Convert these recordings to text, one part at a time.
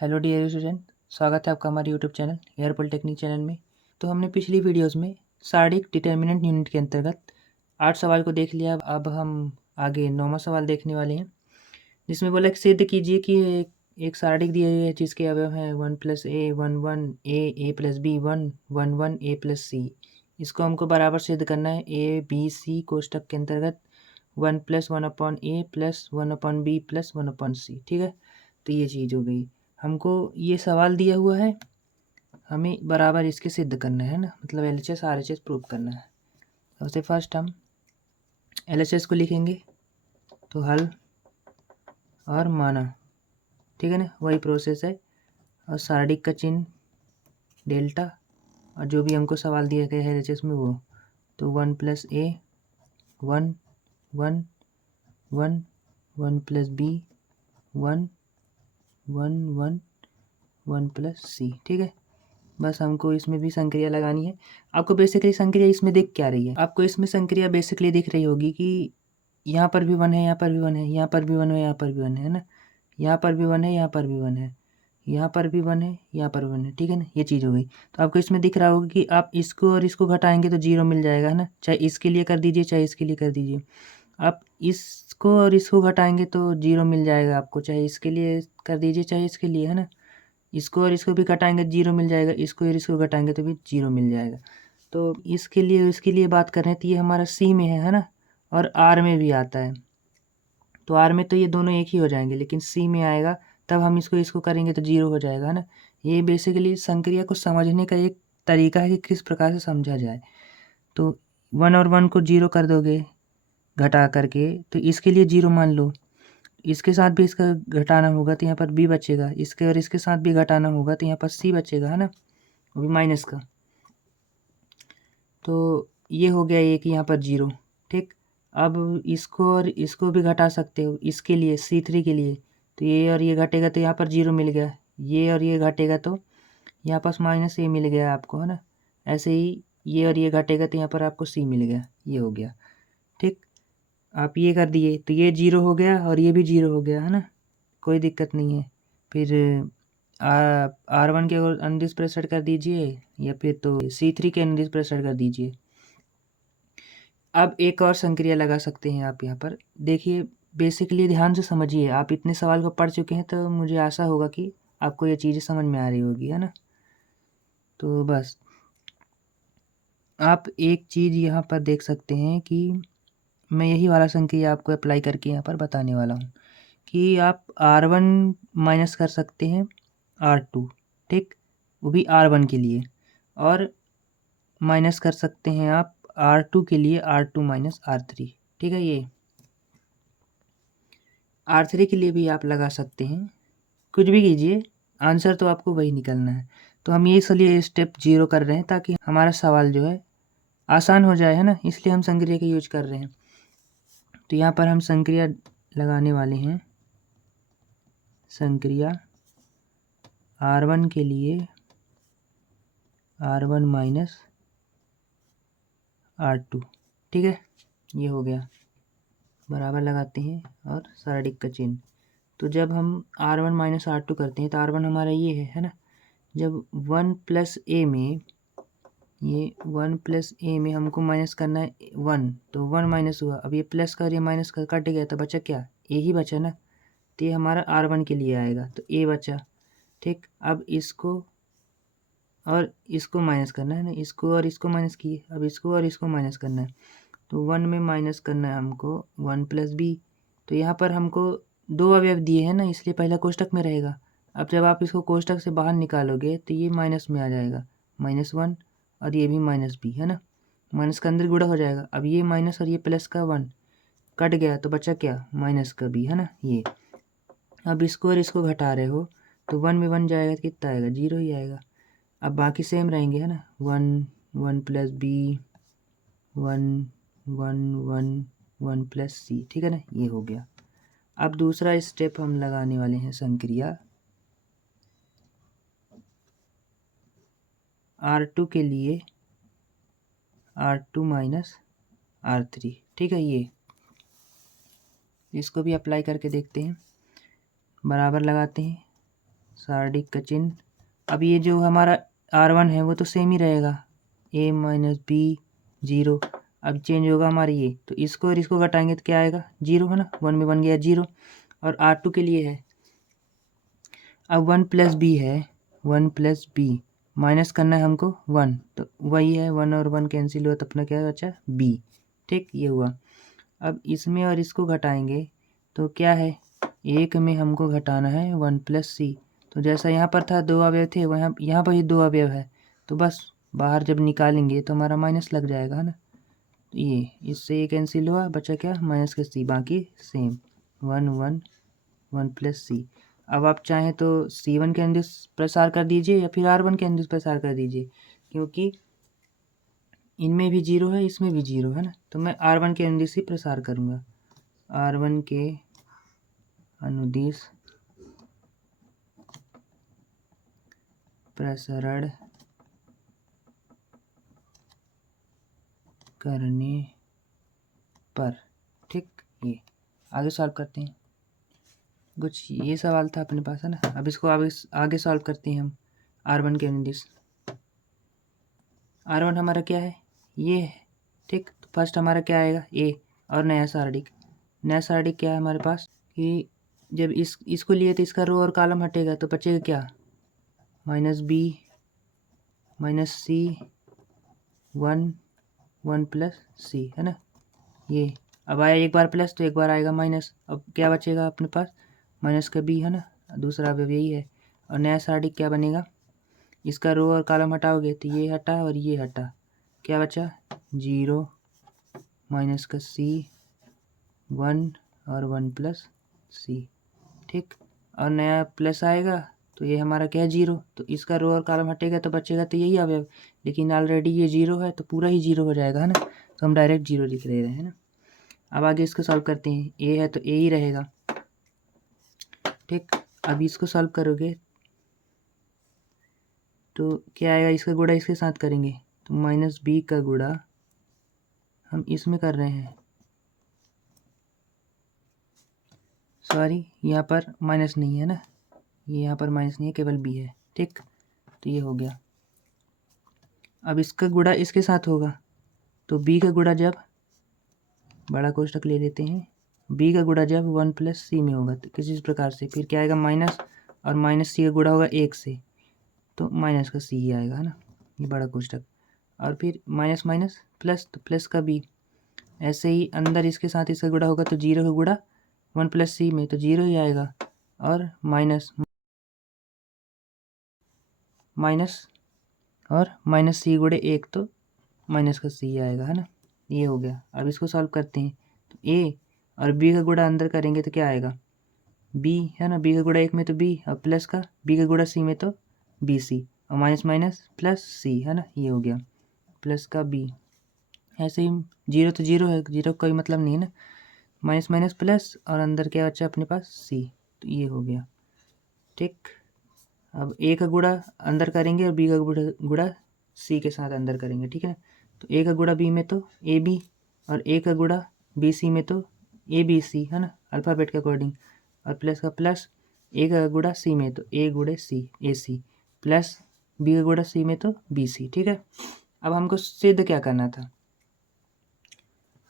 Hello dear student, स्वागत है आपका हमारे YouTube channel air polytechnic channel में। तो हमने पिछली वीडियोस में सार्डिक डिटर्मिनेंट यूनिट के अंतर्गत 8 सवाल को देख लिया। अब हम आगे 9वां सवाल देखने वाले हैं, जिसमें बोला कि सिद्ध कीजिए कि एक सार्डिक दिया गया है जिसके अवयव हैं 1 + a 1 1 a + b 1 1 1 a + c। इसको हमको बराबर सिद्ध करना है a b c कोष्टक के अंतर्गत 1 + 1/a + 1/b + 1/c। ठीक है, तो ये चीज़ हो गई। हमको ये सवाल दिया हुआ है, हमें बराबर इसके सिद्ध करना है ना, मतलब LHS RHS प्रूव करना है। सबसे फर्स्ट हम LHS को लिखेंगे, तो हल और माना, ठीक है ना, वही प्रोसेस है। और सार्डिक का चिन्ह डेल्टा, और जो भी हमको सवाल दिया गया है LHS में वो, तो 1 + a 1 1 1 1 + b 1 1 1 1 + c। ठीक है, बस हमको इसमें भी संक्रिया लगानी है। आपको बेसिकली संक्रिया इसमें दिख क्या रही है? आपको इसमें संक्रिया बेसिकली दिख रही होगी कि यहाँ पर भी 1 है, यहाँ पर भी 1 है, यहाँ पर भी 1 है, यहाँ पर भी 1 है ना, यहाँ पर भी 1 है, यहाँ पर भी 1 है, यहाँ पर भी 1 है, यहाँ पर 1 है। ठीक है ना, ये चीज़ हो गई। तो आपको इसमें दिख रहा होगा कि आप इसको और इसको घटाएंगे तो 0 मिल जाएगा, है ना। चाहे इसके लिए कर दीजिए, चाहे इसके लिए कर दीजिए। आप इसको और इसको घटाएंगे तो 0 मिल जाएगा आपको, चाहे इसके लिए कर दीजिए, चाहे इसके लिए, है ना। इसको और इसको भी घटाएंगे 0 मिल जाएगा, इसको और इसको घटाएंगे तो भी 0 मिल जाएगा। तो इसके लिए बात कर रहे हैं, तो ये हमारा सी में है ना, और आर में भी आता है। तो आर में तो ये दोनों एक ही हो जाएंगे, लेकिन सी में आएगा तब हम इसको करेंगे तो 0 हो जाएगा, है ना। ये बेसिकली संक्रिया को समझने का एक तरीका है कि किस प्रकार से समझा जाए। तो 1 और 1 को 0 कर दोगे घटा करके, तो इसके लिए 0 मान लो, इसके साथ भी इसका घटाना होगा तो यहाँ पर b बचेगा, इसके और इसके साथ भी घटाना होगा तो यहाँ पर c बचेगा, है ना, वो भी माइनस का। तो ये हो गया एक यहाँ पर 0। ठीक, अब इसको और इसको भी घटा सकते हो, इसके लिए C3 के लिए, तो ये और ये घटेगा तो यहाँ पर 0 मिल गया, ये और ये घटेगा तो यहाँ पास -a मिल गया आपको, है ना। ऐसे ही ये और ये घटेगा तो यहाँ पर आपको c मिल गया, ये हो गया। ठीक, आप ये कर दिए तो ये 0 हो गया और ये भी 0 हो गया, है ना, कोई दिक्कत नहीं है। फिर R1 के अनुदिश प्रेशर कर दीजिए, या फिर तो C3 के अनुदिश प्रेशर कर दीजिए। अब एक और संक्रिया लगा सकते हैं आप यहाँ पर। देखिए, बेसिकली ध्यान से समझिए, आप इतने सवाल को पढ़ चुके हैं तो मुझे आशा होगा कि आपको ये चीज़ें समझ में आ रही होगी, है ना। तो बस आप एक चीज़ यहाँ पर देख सकते हैं कि मैं यही वाला संक्रिया आपको अप्लाई करके यहाँ पर बताने वाला हूँ कि आप R1 माइनस कर सकते हैं R2, ठीक, वो भी R1 के लिए, और माइनस कर सकते हैं आप R2 के लिए R2 माइनस R3। ठीक है, ये R3 के लिए भी आप लगा सकते हैं, कुछ भी कीजिए, आंसर तो आपको वही निकलना है। तो हम ये इसलिए स्टेप 0 कर रहे हैं ताकि हमारा सवाल जो है आसान हो जाए, है ना, इसलिए हम संक्रिया का यूज कर रहे हैं। तो यहाँ पर हम संक्रिया लगाने वाले हैं, संक्रिया R1 के लिए R1 माइनस R2। ठीक है, ये हो गया, बराबर लगाते हैं और सार्डिक का चिन्ह। तो जब हम R1 माइनस R2 करते हैं तो R1 हमारा ये है ना। जब 1 + a में, ये 1 + a में हमको माइनस करना है 1, तो 1 माइनस हुआ, अब ये प्लस का और ये माइनस का कट गया तो बचा क्या, a ही बचा ना। तो ये हमारा R1 के लिए आएगा, तो a बचा। ठीक, अब इसको और इसको माइनस करना है ना, इसको और इसको माइनस किए, अब इसको और इसको माइनस करना है, तो 1 में माइनस करना है हमको 1 + b। तो यहाँ पर हमको 2 अवयव दिए हैं ना, इसलिए पहला कोष्टक में रहेगा। अब जब आप इसको कोष्टक से बाहर निकालोगे तो ये माइनस में आ जाएगा, -1, और ये भी -b, है ना, माइनस का अंदर गुणा हो जाएगा। अब ये माइनस और ये प्लस का 1 कट गया तो बचा क्या, माइनस का b, है ना, ये। अब इसको और इसको घटा रहे हो तो 1 में 1 जाएगा तो कितना आएगा, 0 ही आएगा। अब बाकी सेम रहेंगे, है ना, 1 1 + b 1 1 1 1 + c। ठीक है ना, ये हो गया। अब दूसरा स्टेप हम लगाने वाले हैं, संक्रिया R2 के लिए R2 माइनस R3। ठीक है, ये इसको भी अप्लाई करके देखते हैं, बराबर लगाते हैं सारडिक का चिन्ह। अब ये जो हमारा R1 है वो तो सेम ही रहेगा, a माइनस बी 0। अब चेंज होगा हमारा ये, तो इसको और इसको घटाएंगे तो क्या आएगा 0 है ना, 1 में बन गया 0। और R2 के लिए है, अब 1 प्लस बी है, 1 प्लस बी माइनस करना है हमको 1, तो वही है 1 और 1 कैंसिल हुआ तो अपना क्या बचा b। ठीक, ये हुआ। अब इसमें और इसको घटाएंगे तो क्या है, एक में हमको घटाना है 1 प्लस सी। तो जैसा यहाँ पर था 2 अवयव थे, वहाँ यहाँ पर ही 2 अवयव है, तो बस बाहर जब निकालेंगे तो हमारा माइनस लग जाएगा है ना। तो ये इससे ये कैंसिल हुआ, बचा क्या माइनस का सी, बाकी सेम 1 1 1 प्लस सी। अब आप चाहें तो C1 के अनुदिश प्रसार कर दीजिए या फिर R1 के अनुदिश प्रसार कर दीजिए, क्योंकि इनमें भी 0 है इसमें भी 0 है ना, तो मैं R1 के अनुदिश ही प्रसार करूँगा। R1 के अनुदिश प्रसारण करने पर। ठीक, ये आगे सॉल्व करते हैं। कुछ ये सवाल था अपने पास है ना, अब इसको आगे सॉल्व करते हैं हम। R1 के अनुदिश, R1 हमारा क्या है, ये है। ठीक, तो फर्स्ट हमारा क्या आएगा a, और नया सारडिक। नया सारडिक क्या है हमारे पास कि जब इसको लिए तो इसका रो और कॉलम हटेगा तो बचेगा क्या, माइनस बी माइनस सी 1 1 प्लस सी है ना। ये अब आया एक बार प्लस तो एक बार आएगा माइनस, अब क्या बचेगा अपने पास माइनस का बी है ना, दूसरा अवयव यही है। और नया सारडिक क्या बनेगा, इसका रो और कॉलम हटाओगे तो ये हटा और ये हटा, क्या बचा 0 माइनस का सी 1 और 1 प्लस सी। ठीक, और नया प्लस आएगा तो ये हमारा क्या है 0, तो इसका रो और कॉलम हटेगा तो बचेगा तो यही अवयव, लेकिन ऑलरेडी ये 0 है तो पूरा ही 0 हो जाएगा है ना, तो हम डायरेक्ट 0 लिख दे रहे हैं ना। अब आगे इसको सॉल्व करते हैं, a है तो a ही रहेगा। ठीक, अब इसको सॉल्व करोगे तो क्या आएगा, इसका गुणा इसके साथ करेंगे तो माइनस बी का गुणा हम इसमें कर रहे हैं, सॉरी यहाँ पर माइनस नहीं है ना, ये यहाँ पर माइनस नहीं है, केवल बी है। ठीक, तो ये हो गया। अब इसका गुणा इसके साथ होगा तो बी का गुणा जब, बड़ा कोष्ठक ले लेते हैं, बी का गुणा जब 1 प्लस सी में होगा तो किसी प्रकार से फिर क्या आएगा माइनस, और माइनस सी का गुणा होगा 1 से तो माइनस का सी ही आएगा है ना, ये बड़ा कोष्ठक। और फिर माइनस माइनस प्लस तो प्लस का बी, ऐसे ही अंदर इसके साथ इसका गुणा होगा तो 0 का गुणा 1 प्लस सी में तो 0 ही आएगा, और माइनस माइनस और माइनस सी गुणे 1 तो माइनस का सी आएगा है ना। ये हो गया। अब इसको सॉल्व करते हैं तो a और b का गुणा अंदर करेंगे तो क्या आएगा b है ना, b का गुणा 1 में तो b, और प्लस का b का गुणा c में तो बी सी, और माइनस माइनस प्लस सी है ना, ये हो गया प्लस का b। ऐसे ही 0 तो 0 है, 0 का कोई मतलब नहीं है ना, माइनस माइनस प्लस और अंदर क्या बचा अपने पास c, तो ये हो गया। ठीक, अब a का गुणा अंदर करेंगे और b का गुणा c के साथ अंदर करेंगे। ठीक है, तो a का गुणा b में तो ए बी, और a का गुणा बी सी में तो ए बी सी है ना, अल्फ़ाबेट के अकॉर्डिंग, और प्लस का प्लस a का गुणा c में तो a गुणे सी ए सी, प्लस b का गुणा c में तो बी सी। ठीक है, अब हमको सिद्ध क्या करना था,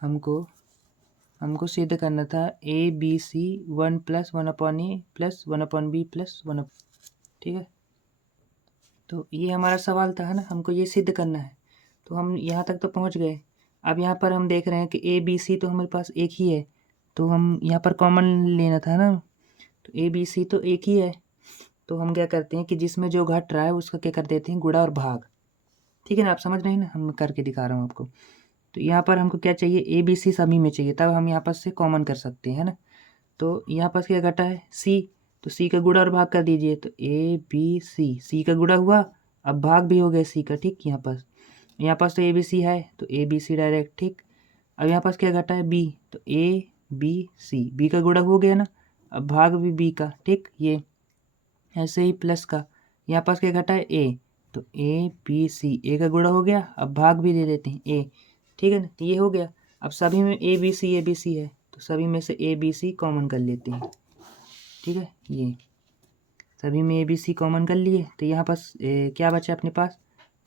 हमको सिद्ध करना था A B C 1 plus 1 upon A plus 1 upon B plus 1। ठीक है, तो ये हमारा सवाल था है ना, हमको ये सिद्ध करना है, तो हम यहाँ तक तो पहुँच गए। अब यहाँ पर हम देख रहे हैं कि ए बी सी तो हमारे पास एक ही है, तो हम यहाँ पर कॉमन लेना था ना, तो ए बी सी तो एक ही है, तो हम क्या करते हैं कि जिसमें जो घट रहा है उसका क्या कर देते हैं गुणा और भाग। ठीक है ना, आप समझ रहे हैं ना, हम करके दिखा रहा हूँ आपको। तो यहाँ पर हमको क्या चाहिए, ए बी सी सभी में चाहिए, तब हम यहाँ पर से कॉमन कर सकते हैं ना। तो यहाँ पर क्या घटा है सी, तो सी का गुणा और भाग कर दीजिए, तो ए बी सी, सी का गुणा हुआ अब भाग भी हो गया सी का। ठीक, यहाँ पास तो ए बी सी है तो ए बी सी डायरेक्ट। ठीक, अब यहाँ पास क्या घटा है बी, तो ए बी सी, बी का गुणा हो गया ना, अब भाग भी बी का। ठीक, ये ऐसे ही प्लस का यहाँ पास क्या घटा है ए, तो ए बी सी, ए का गुणा हो गया अब भाग भी दे देते हैं ए। ठीक है ना, तो ये हो गया। अब सभी में ए बी सी है तो सभी में से ए बी सी कॉमन कर लेते हैं। ठीक है, ये सभी में ए बी सी कॉमन कर लिए, तो यहाँ पास क्या बचा अपने पास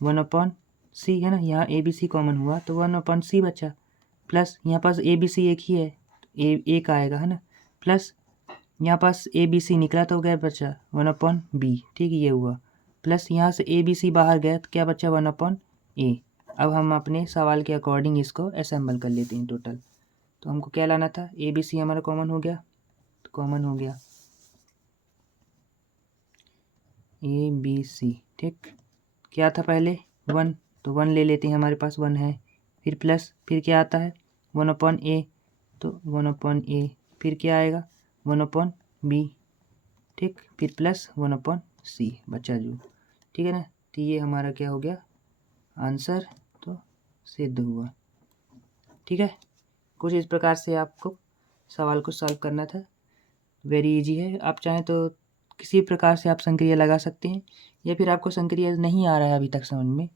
1/c है ना, यहाँ ए बी सी कॉमन हुआ तो 1/c बचा, प्लस यहाँ पास ए बी सी एक ही है तो एक आएगा है ना, प्लस यहाँ पास ए बी सी निकला तो क्या बचा 1/b, ठीक है ये हुआ, प्लस यहाँ से ए बी सी बाहर गया तो क्या बचा 1/a। अब हम अपने सवाल के अकॉर्डिंग इसको असेंबल कर लेते हैं टोटल। तो हमको क्या लाना था, ए बी सी हमारा कॉमन हो गया, तो कॉमन हो गया ए बी सी, ठीक। क्या था पहले 1, तो 1 ले लेते हैं, हमारे पास 1 है, फिर प्लस, फिर क्या आता है 1/a, तो 1/a, फिर क्या आएगा 1/b, ठीक, फिर प्लस 1/c बचा जो, ठीक है ना। तो ये हमारा क्या हो गया आंसर, तो सिद्ध हुआ, ठीक है। कुछ इस प्रकार से आपको सवाल को सॉल्व करना था, वेरी इजी है। आप चाहें तो किसी प्रकार से आप संक्रिया लगा सकते हैं, या फिर आपको संक्रिया नहीं आ रहा है अभी तक समझ में,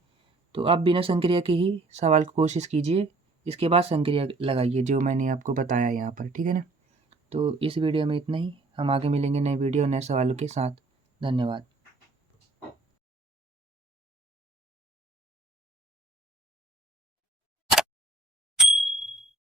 तो आप बिना संक्रिया के ही सवाल को कोशिश कीजिए, इसके बाद संक्रिया लगाइए जो मैंने आपको बताया यहाँ पर, ठीक है ना। तो इस वीडियो में इतना ही, हम आगे मिलेंगे नए वीडियो नए सवालों के साथ। धन्यवाद।